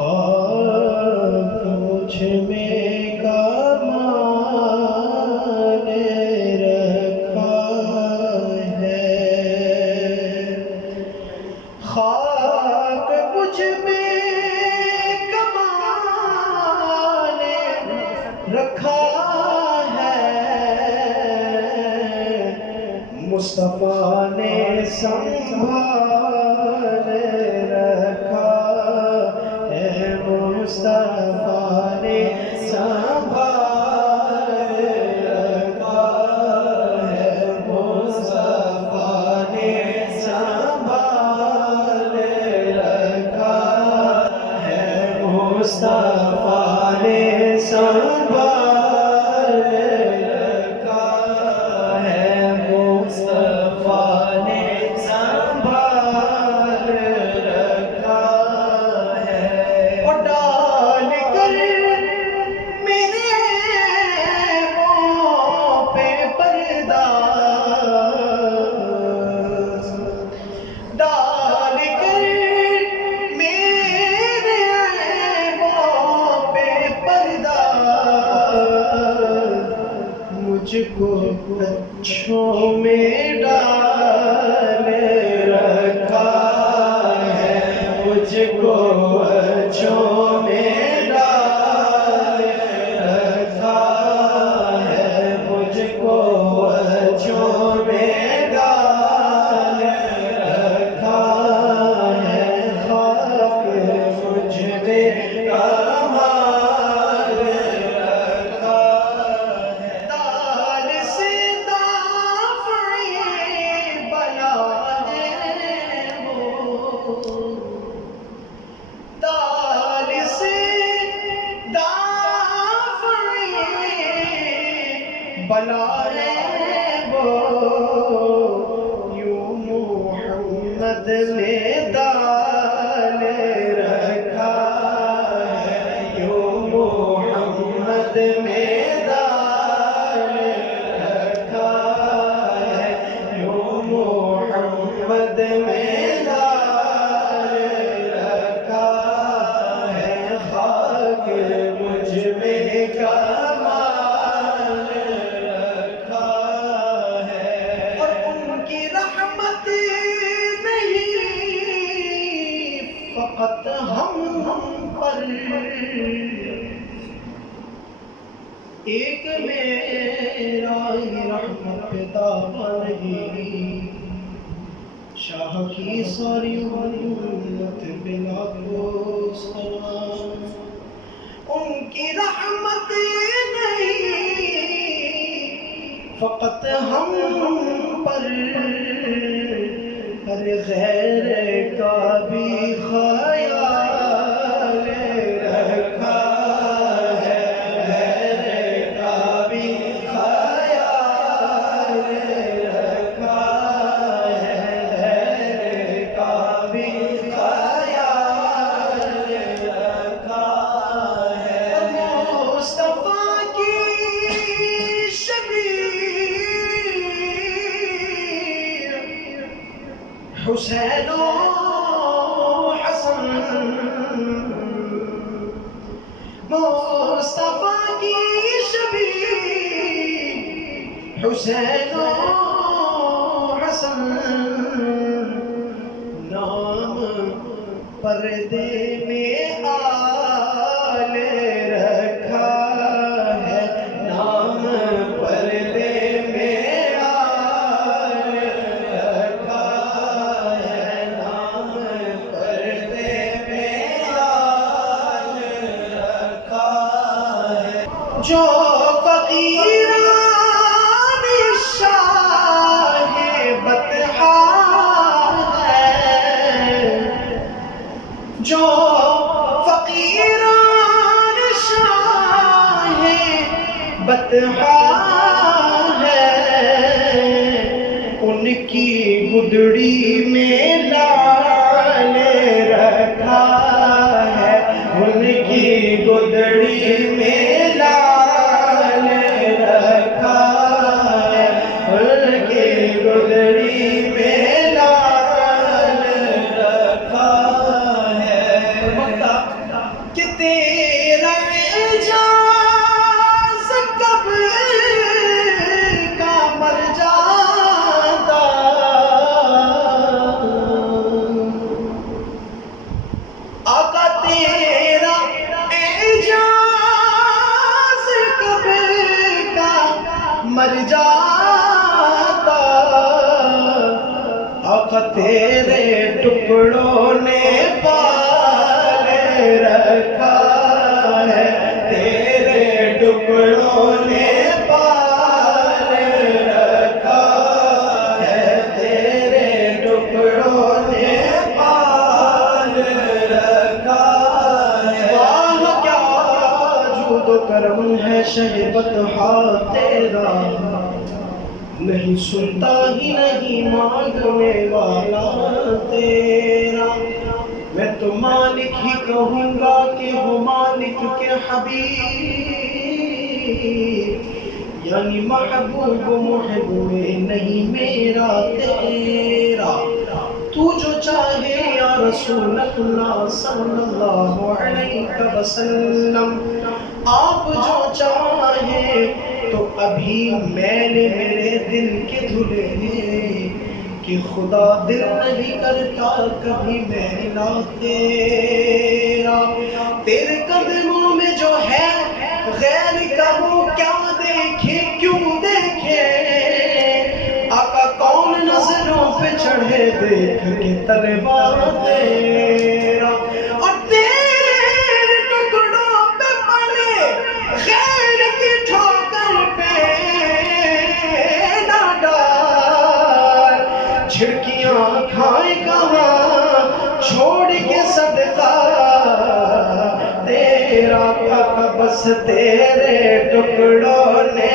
خواب مجھ میں کمال رکھا ہے، خاک مجھ میں کمال رکھا ہے، مصطفیٰ نے سنبھال رکھا ہے، مصطفیٰ نے سنبھال رکھا ہے، مصطفیٰ نے سنبھال رکھا ہے، مصطفیٰ نے سنبھال رکھا ہے، مصطفیٰ نے سنبھال رکھا ہے، اور ڈال کر میرے منہ پہ پردہ، ڈال کر میرے منہ پہ پردہ، مجھ کو اچھوں میں ڈال رکھا ہے، مجھ کو اچھوں میں ڈال رکھا ہے، مجھ کو اچھوں میں ڈال رکھا ہے، خاک مجھ میں کمال رکھا ہے، دال سے دافعِ بلا ہے وہ، دال سے دافعِ بلا ہے وہ، یوں محمد نے دال رکھا ہے، یوں محمد نے دال رکھا ہے، یوں محمد نے دال رکھا ہے، خاک مجھ میں کمال رکھا ہے، اور ان کی رحمت نہیں فقط ہم پر، ایک میرا ہی رحمت پہ دعویٰ نہیں، شاہ کی ساری امت پہ لاکھوں سلام، ان کی رحمت نہیں فقط ہم پر، ہر غیر کا بھی خیال رکھا ہے، غیر کا بھی خیال رکھا ہے، غیر کا بھی خیال رکھا ہے، مصطفیٰ کی شبیہ حسین و حسن، مصطفیٰ کی شبیہ حسین و حسن، نام پردے میں آل رکھا ہے، نام پردے میں آل رکھا ہے، نام پردے میں آل رکھا ہے، جو فقیران شاہ بطحا ہے، جو فقیران شاہ بطحا ہے، ان کی گدڑی میں لال رکھا ہے، ان کی گدڑی میں لال رکھا ہے، ان کی گدڑی میں لال رکھا ہے، کہ تیرا اعجاز کب کا مر جاتا، آقا تیرا اعجاز کب کا مر جاتا، آقا تیرے ٹکڑوں نے پال رکھا ہے، تیرے ٹکڑوں نے پال رکھا ہے، تیرے ٹکڑوں نے پال رکھا ہے۔ واہ کیا جود و کرم ہے شہبت تیرا، نہیں سنتا ہی نہیں مانگنے والا تیرا۔ میں تو مالک ہی کہوں گا کہ وہ مالک کے حبیب، یعنی محبوب و محب میں نہیں میرا تیرا۔ تو جو چاہے یا رسول اللہ صلی اللہ علیہ وسلم، آپ جو چاہے تو ابھی میں نے میرے دل کے دھلے کہ خدا دل نہیں کرتا کبھی میلا تیرا۔ تیرے قدموں میں جو ہے غیر کا وہ کیا دیکھے کیوں دیکھے، آقا کون نظروں پہ چڑھے دیکھ کے طلبا تیرا، اور تیرے ٹکڑوں پہ پڑے غیر کی ٹھوکر پہ نہ ڈال، جھڑکیاں کھائے کہاں چھوڑ کے صدقہ تیرا، آقا بس تیرے ٹکڑوں نے